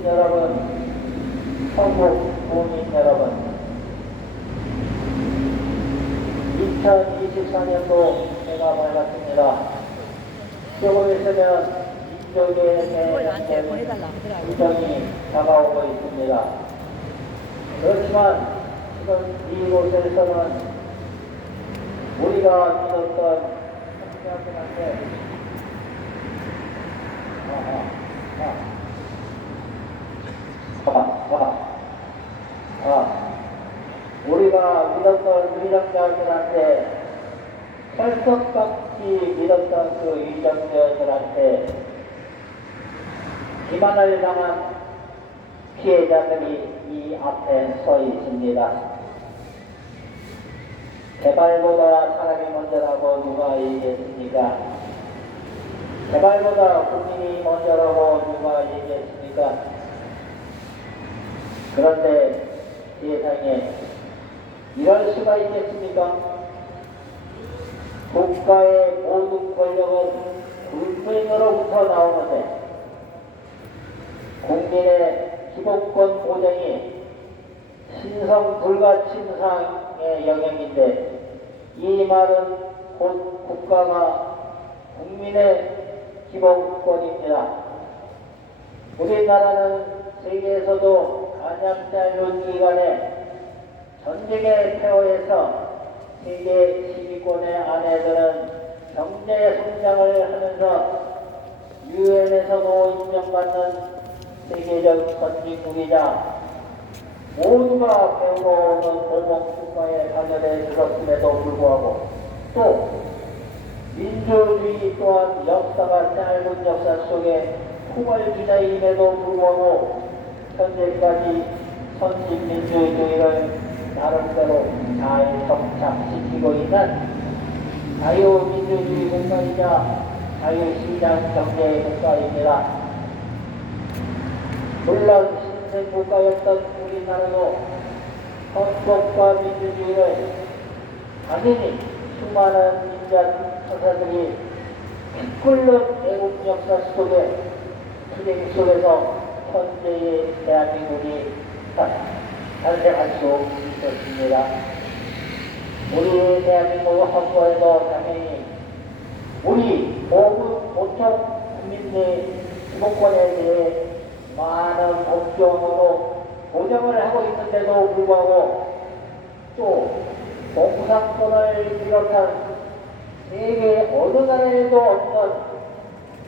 국민 여러분, 한국 국민 여러분, 2024년도 해가 밝았습니다. 조금 있으면 민족의 대전이 다가오고 있습니다. 그렇지만 지금 이곳에서는 우리가 믿었던 한국인한테 우리가 믿었던 위정자들한테 철석같이 믿었던 그 위정자들한테 기만을 당한 피해자들이 이 앞에 서 있습니다. 개발보다 사람이 먼저라고 누가 얘기했습니까? 개발보다 국민이 먼저라고 누가 얘기했습니까? 그런데 세상에 이럴 수가 있겠습니까? 국가의 모든 권력은 국민으로부터 나오는데 국민의 기본권 보장이 신성 불가침상의 영역인데 이 말은 곧 국가가 국민의 기본권입니다. 우리나라는 세계에서도 가장 짧은 기간에 전쟁에 패후해서 세계 10위권의 아내들은 경제 성장을 하면서 유엔에서도 인정받는 세계적 선진국이자 모두가 배우고 오는 보복국가의 가전에 들었음에도 불구하고 또 민주주의 또한 역사가 짧은 역사 속에 후발주자임에도 불구하고 현재까지 선진민주주의를 나름대로 잘 정착시키고 있는 자유민주주의 국가이자 자유시장 경제 국가입니다. 물론 신생국가였던 우리나라도 헌법과 민주주의를 당연히 수많은 인자 천사들이 핏끓는 애국 역사 속에 투쟁 속에서 현재의 대한민국이 탄생할 수 있었습니다. 우리 대한민국 헌법에도 당연히 우리 모든 보통 국민의 기본권에 대해 많은 법정으로 보장을 하고 있는데도 불구하고 또 공산권을 비롯한 세계 어느 나라에도 없는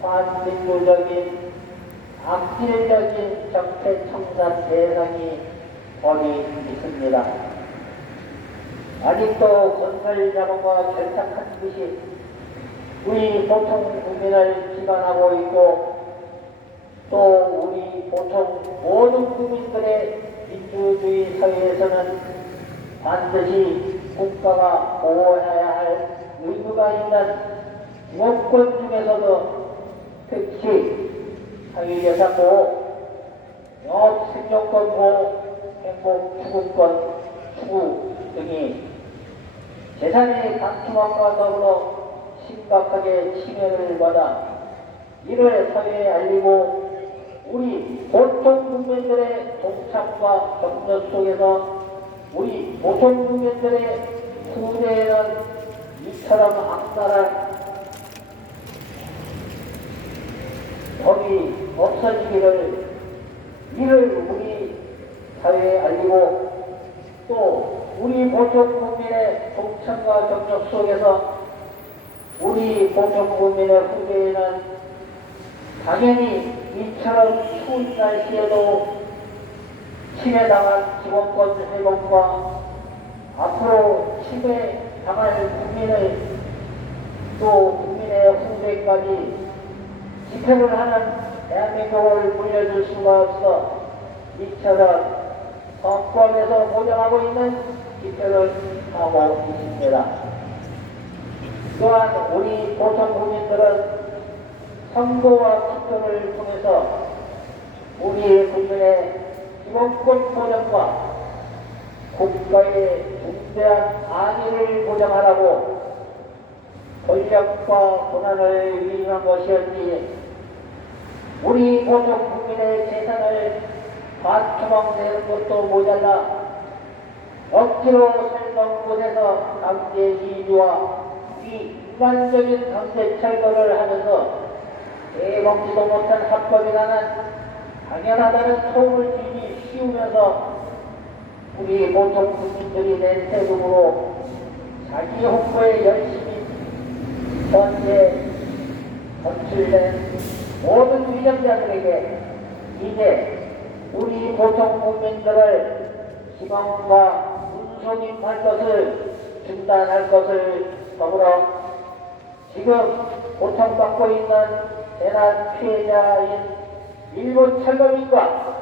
반민주적인 악질적인 정책 청산 대상이 거기 있습니다. 아직도 건설 자본과 결착한 것이 우리 보통 국민을 기만하고 있고 또 우리 보통 모든 국민들의 민주주의 사회에서는 반드시 국가가 보호해야 할 의무가 있는 기본권 중에서도 특히 사회재산 보호, 영업생존권 보호, 행복추구권 추구 등이 재산의 감투함과 더불어 심각하게 침해를 받아 이를 사회에 알리고 우리 보통 국민들의 동참과 격려 속에서 우리 보통 국민들의 후대에는 이처럼 악랄한 법이 없어지기를 이를 우리 사회에 알리고 또 우리 보통 국민의 동참과 격려 속에서 우리 보통 국민의 후대에는 당연히 이처럼 추운 날씨에도 침해당한 기본권 회복과 앞으로 침해당할 국민의 또 국민의 후대까지 집회를 하는 대한민국을 물려줄 수가 없어 이처럼 헌법에서 보장하고 있는 집회를 하고 있습니다. 또한 우리 보통 국민들은 선거와 투표를 통해서 우리의 국민의 기본권 보장과 국가의 중대한 안위를 보장하라고 권력과 권한을 위임한 것이었기에 우리 보통 국민의 재산을 반토막 내는 것도 모자라 억지로 살던 곳에서 강제 이주와 비인간적인 강제 철거를 하면서 대먹지도 못한 합법이라는 당연하다는 소음을 지니 씌우면서 우리 보통 국민들이 낸 세금으로 자기 홍보에 열심히 현재 건출된 모든 위정자들에게 이제 우리 보통 국민들을 희망과 운송임할 것을 중단할 것을 더불어 지금 고통받고 있는 재난 피해자인 일본 철거민과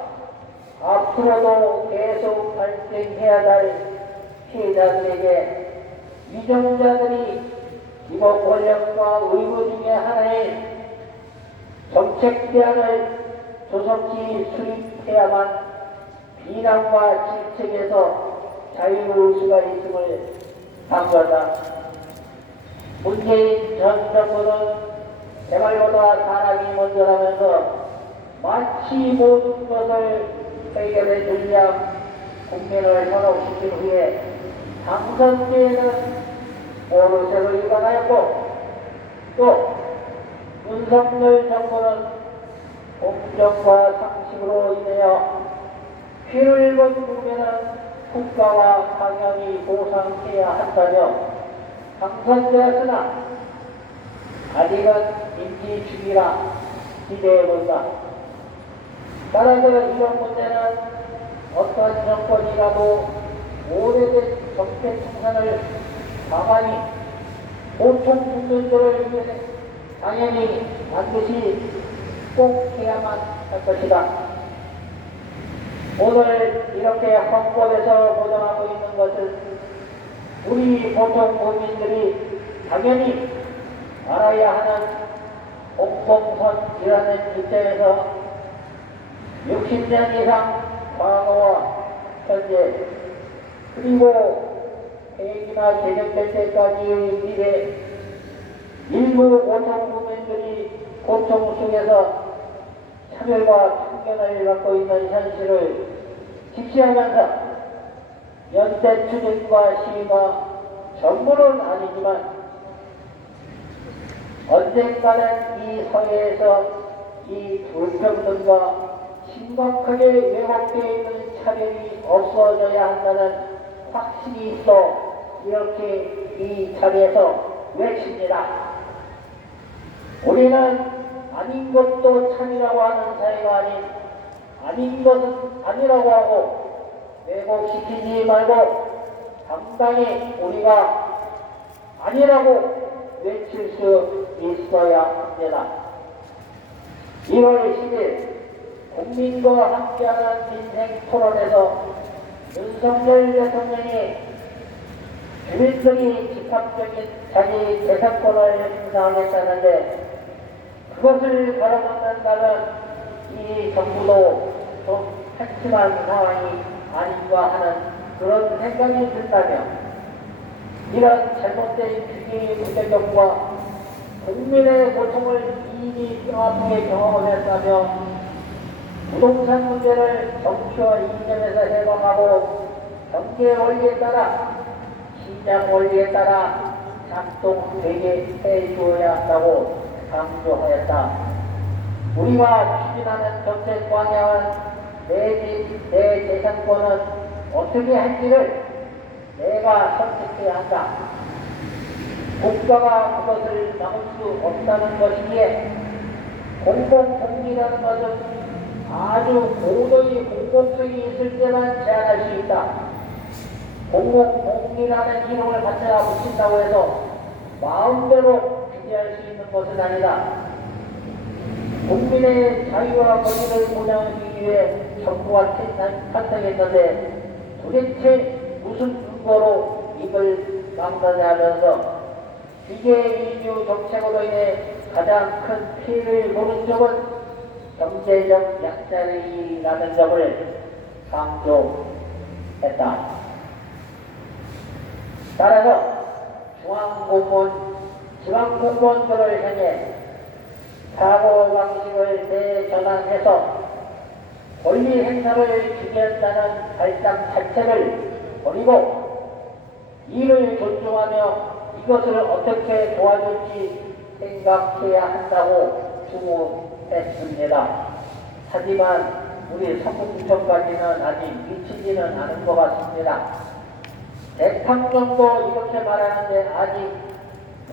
앞으로도 계속 발생해야 할 피해자들에게 위정자들이 기본 권력과 의무 중에 하나인 정책 대안을 조속히 수립해야만 비난과 질책에서 자유로울 수가 있음을 강조한다. 문재인 전 정부는 개발보다 사람이 먼저라면서 마치 모든 것을 해결해 주려 국민을 현혹시킨 후에 당선기에는 오르세로 일관하였고 또 윤석열 정부는 공정과 상식으로 인하여 피를 입은 국민은 국가와 당연히 보상해야 한다며 당선되었으나 아직은 임기 중이라 기대해본다. 따라서 이런 문제는 어떤 정권이라도 오래된 정책 청산을 가만히 보통 국민들을 위해 당연히 반드시 꼭 해야만 할 것이다. 오늘 이렇게 헌법에서 보장하고 있는 것은 우리 보통 국민들이 당연히 알아야 하는 공동선이라는 입장에서 60년 이상 과거와 현재 그리고 폐기나 개정될 때까지의 미래 일부 보통 국민들이 고통 속에서 차별과 편견을 받고 있는 현실을 직시하면서 연대 추진과 시위가 전부는 아니지만 언젠가는 이 사회에서 이 불평등과 심각하게 왜곡되어 있는 차별이 없어져야 한다는 확신이 있어 이렇게 이 자리에서 외칩니다. 우리는 아닌 것도 참이라고 하는 사회가 아닌 것은 아니라고 하고 왜곡시키지 말고 당당히 우리가 아니라고 외칠 수 있어야 합니다. 1월 10일 국민과 함께하는 민생 토론에서 윤석열 대통령이 주민들이 집합적인 자기 재산권을 행사하겠다는데 그것을 가로막는다면 이 정부도 좀 한심한 상황이 아닌가 하는 그런 생각이 든다며 이런 잘못된 규제의 부작용과 국민의 고통을 이미 명확하게 경험했다며 부동산 문제를 정치와 이념에서 해방하고 경제 원리에 따라 시장 원리에 따라 작동되게 해주어야 한다고 강조하였다. 우리가 추진하는 정책 방향은 내 집, 내 재산권은 어떻게 할지를 내가 선택해야 한다. 국가가 그것을 막을 수 없다는 것이기에 공공복리라는 것은 아주 고도의 공공성이 있을 때만 제한할 수 있다. 공공복리라는 이름을 갖다 붙인다고 해서 마음대로 규제할 수 있는 것은 아니다. 국민의 자유와 권리를 보장하기 위해 정부가 탄생했는데 도대체 무슨 근거로 이걸 막느냐면서 규제 이주 정책으로 인해 가장 큰 피해를 보는 쪽은 경제적 약자들이라는 점을 강조했다. 따라서 중앙공무원, 지방공무원들을 향해 사고방식을 대전환해서 권리 행사를 주재한다는 발상 자체를 버리고 이를 존중하며 이것을 어떻게 도와줄지 생각해야 한다고 주문했습니다. 하지만 우리 성북구청까지는 아직 미치지는 않은 것 같습니다. 대통령도 이렇게 말하는데 아직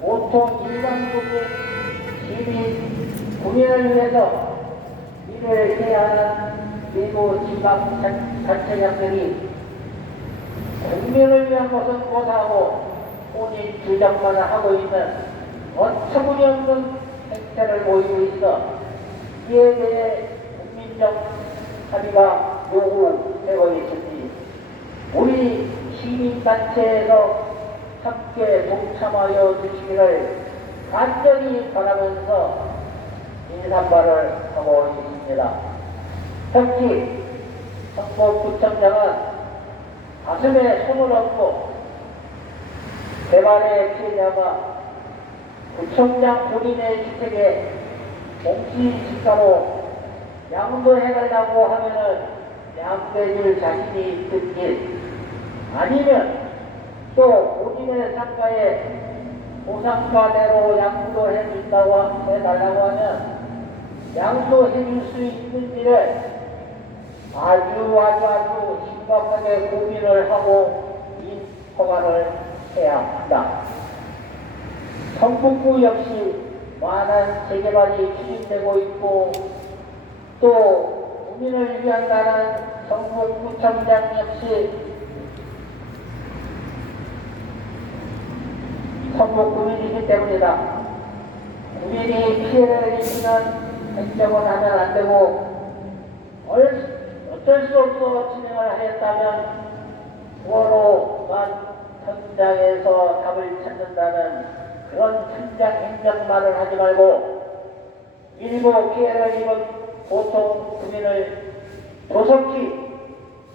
보통 일반 국민, 시민, 국민을 위해서 일을 해야 하는 일부 지방 자치장들이 국민을 위한 것은 못하고 본인 주장만 하고 있는 어처구니없는 행태를 보이고 있어 이에 대해 국민적 합의가 요구되고 있으니 우리 시민단체에서 함께 동참하여 주시기를 간절히 바라면서 인사말을 하고 있습니다. 특히 성북구청장은 가슴에 손을 얹고 개발의 피해자가 구청장 본인의 주택에 공시지가로 양도해달라고 하면은 양도해줄 자신이 있든지 아니면 또 본인의 상가에 보상가대로 양도해준다고 해달라고 하면 양도해줄 수 있는지를 아주 심각하게 고민을 하고 이 허가를 해야 한다. 성북구 역시 많은 재개발이 추진되고 있고 또 국민을 위한다는 성북구청장 역시 성북구민이기 때문이다. 국민이 피해를 입히는 행정을 하면 안 되고 어쩔 수 없어 진행을 하였다면 구호로만 현장에서 답을 찾는다는 그런 현장 행정말을 하지 말고 일부 피해를 입은 보통 국민을 조속히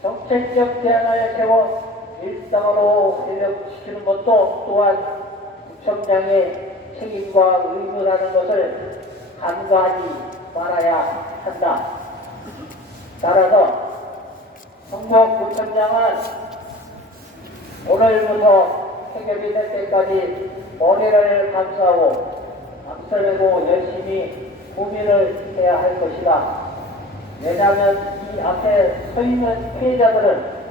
정책적 대안을 세워 일상으로 회복시키는 것도 또한 구청장의 책임과 의무라는 것을 간과하지 말아야 한다. 따라서 성북구청장은 오늘부터 해결이 될 때까지 머리를 감싸고 앞서려고 열심히 고민을 해야 할 것이다. 왜냐하면 이 앞에 서 있는 피해자들은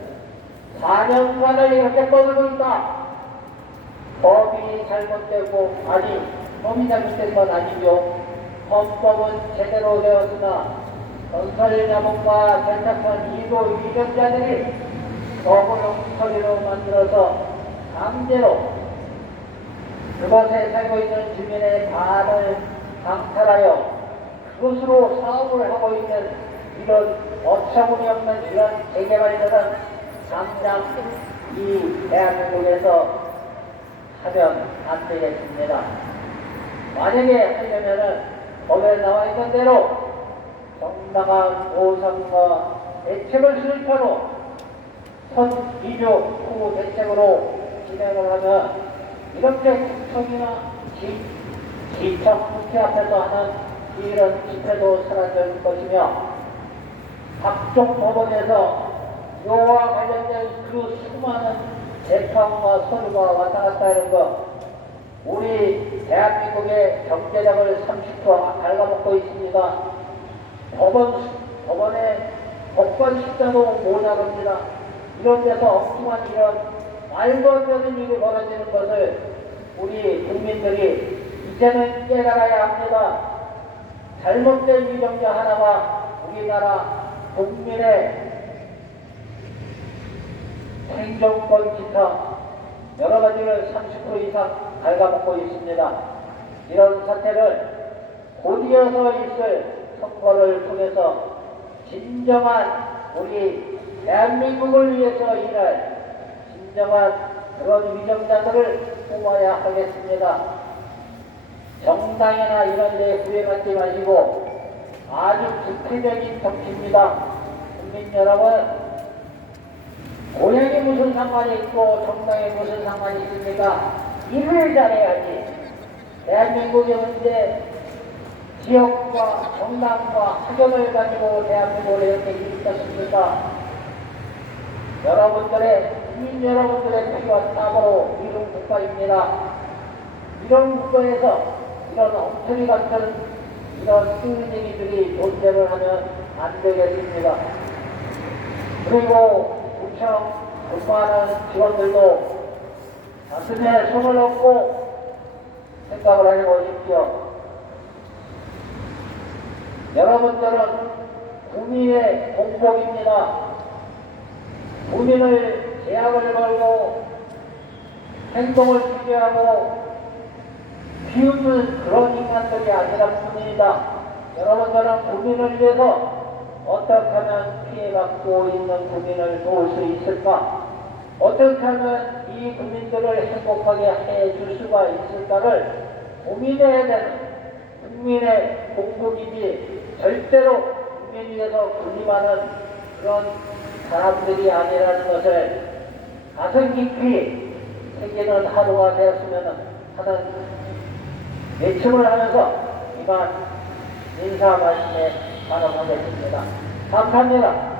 4년간을 이렇게 떠들고 있다. 법이 잘못되고 아니 법이 잘못된 건 아니죠. 헌법은 제대로 되었으나 건설자본과 결탁한 일부 위정자들이 거부용처리로 만들어서 강제로 그곳에 살고 있는 주민의 반을 강탈하여 그것으로 사업을 하고 있는 이런 어처구니없는 이런 재개발들은 당장 이 대한민국에서 하면 안 되겠습니다. 만약에 하려면은 법에 나와 있는 대로 정당한 보상과 대책을 수립하고 선2주 후 대책으로 진행을 하면 이렇게 구청이나 지청 국회 앞에서 하는 이런 집회도 사라질 것이며 각종 법원에서 이와 관련된 그 수많은 재판과 서류가 왔다 갔다 하는 것 우리 대한민국의 경제력을 30% 갉아먹고 있습니다. 법원의 법관 숫자도 모자랍니다. 이런 데서 엉뚱한 이런 말도 안 되는 일이 벌어지는 것을 우리 국민들이 이제는 깨달아야 합니다. 잘못된 위정자 하나가 우리나라 국민의 생존권 기타 여러 가지를 30% 이상 갉아먹고 있습니다. 이런 사태를 곧이어서 있을 선거를 통해서 진정한 우리 대한민국을 위해서 일할 진정한 그런 위정자들을 뽑아야 하겠습니다. 정당이나 이런 데 구애받지 마시고 아주 구체적인 정치입니다. 국민 여러분, 고향이 무슨 상관이 있고 정당에 무슨 상관이 있습니까? 일을 잘해야지. 대한민국의 문제 지역과 정당과 학연을 가지고 대한민국을 이렇게 일으켰습니까? 국민 여러분들의 피와 땀으로 이룬 국가입니다. 이런 국가에서 이런 엉터리 같은 이런 쓰레기들이 존재를 하면 안 되겠습니다. 그리고 구청 근무하는 직원들도 가슴에 손을 얹고 생각을 해보십시오. 여러분들은 국민의 공복입니다. 국민을 제약을 걸고 행동을 규제하고 비웃는 그런 인간들이 아니라 뿐입니다. 여러분들은 국민을 위해서 어떻게 하면 피해받고 있는 국민을 도울 수 있을까? 어떻게 하면 이 국민들을 행복하게 해줄 수가 있을까를 고민해야 되는 국민의 공복이지 절대로 국민 위해서 군림하는 그런 사람들이 아니라는 것을 가슴 깊이 새기는 하루가 되었으면 하는 외침을 하면서 이만 인사 말씀에 반응하겠습니다. 감사합니다.